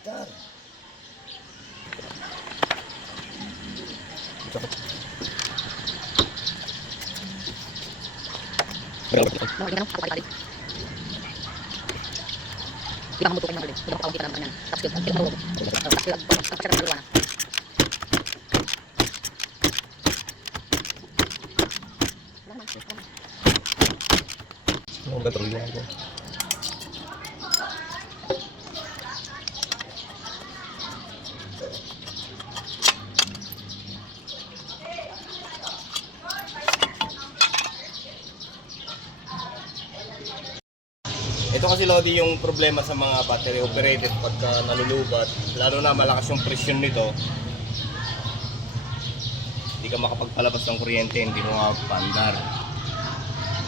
Baliktad. Ang ganda rin ako. Ito kasi Lodi yung problema sa mga battery operated pagka nalulubat, lalo na malakas yung presyon nito. Hindi ka makapagpalabas ng kuryente, hindi mo makapandar.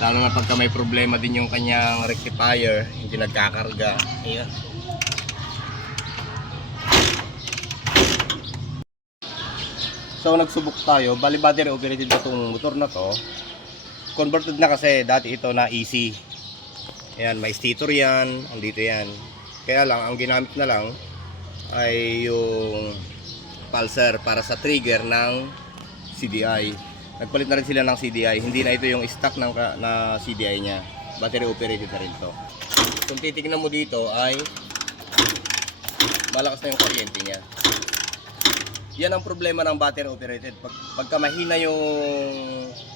Lalo na pagka may problema din yung kanyang rectifier, hindi nagkakarga. Ayan. So nagsubok tayo, bali battery operated na itong motor na to. Converted na kasi, dati ito na AC. Ayan, may stator yan, andito yan. Kaya lang, ang ginamit na lang ay yung pulser para sa trigger ng CDI. Nagpalit na rin sila ng CDI, hindi na ito yung stock na CDI nya. Battery operated na rin to. Kung titignan mo dito ay malakas na yung kuryente nya. Yan ang problema ng battery operated. Pagka mahina yung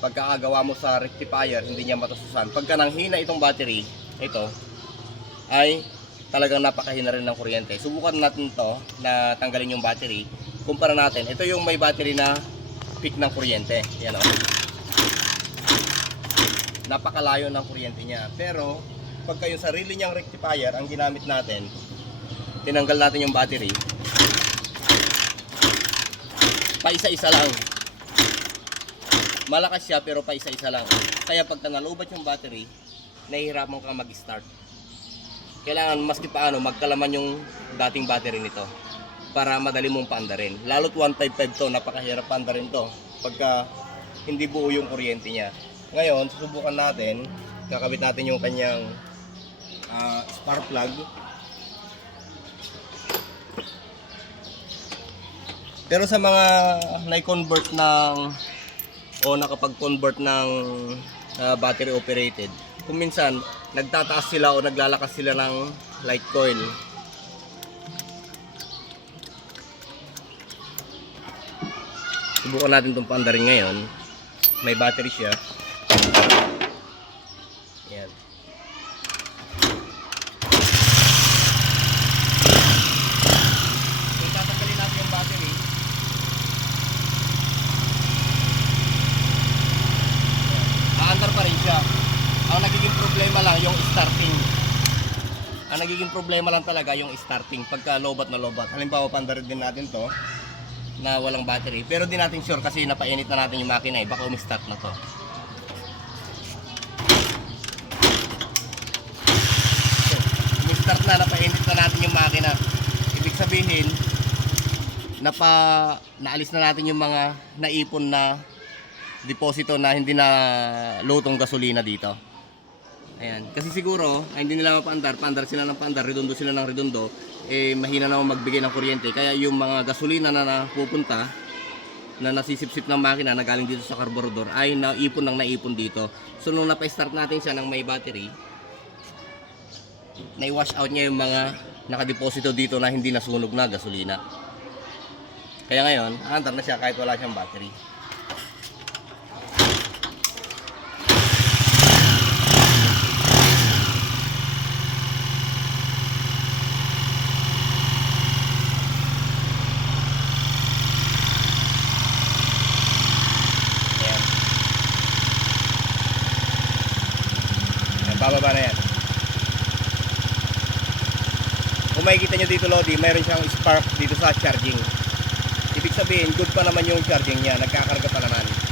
pagkaagawa mo sa rectifier, hindi niya matasusan. Pagka nanghina itong battery, ito ay talagang napakahina rin ng kuryente. Subukan natin to na tanggalin yung battery. Kumpara natin, ito yung may battery na peak ng kuryente. Yan o. Napakalayo ng kuryente niya. Pero pagka yung sarili niyang rectifier ang ginamit natin, tinanggal natin yung battery, paisa-isa lang. Malakas siya pero paisa-isa lang. Kaya pagka nalubat yung battery, nahihirapan ka mag-start. Kailangan maski paano magkalaman yung dating battery nito para madali mong paandarin. Lalo't 155 to, napakahirap paandarin to pagka hindi buo yung kuryente niya. Ngayon, susubukan natin, kakabit natin yung kanyang spark plug. Pero sa mga na-convert ng o nakapag-convert ng battery operated, kung minsan nagtataas sila o naglalakas sila ng light coil. Subukan natin itong paandarin ngayon. May battery siya. Yan. So, tatanggalin natin yung battery. Aandar pa rin siya. Ang nagiging problema lang yung starting. Ang nagiging problema lang talaga yung starting pagka lobat na lobat. Halimbawa, pandarin din natin to na walang battery. Pero di natin sure kasi napainit na natin yung makina eh. Baka umi-start na to. Umi-start na, napainit na natin yung makina. Ibig sabihin, naalis na natin yung mga naipon na deposito na hindi na lutong gasolina dito. Ayan. Kasi siguro, ay hindi nila mapaandar, paandar sila ng paandar, redondo sila ng redondo, eh mahina naman magbigay ng kuryente. Kaya yung mga gasolina na napupunta, na nasisipsip ng makina na galing dito sa carburetor, ay naipon dito. So nung napa-start natin siya ng may battery, na-wash out niya yung mga nakadeposito dito na hindi nasunog na gasolina. Kaya ngayon, aandar na siya kahit wala siyang battery. Bababa na yan. Kung makikita nyo dito Lodi, mayroon siyang spark dito sa charging. Ibig sabihin, good pa naman yung charging niya, nagkakarga pa naman.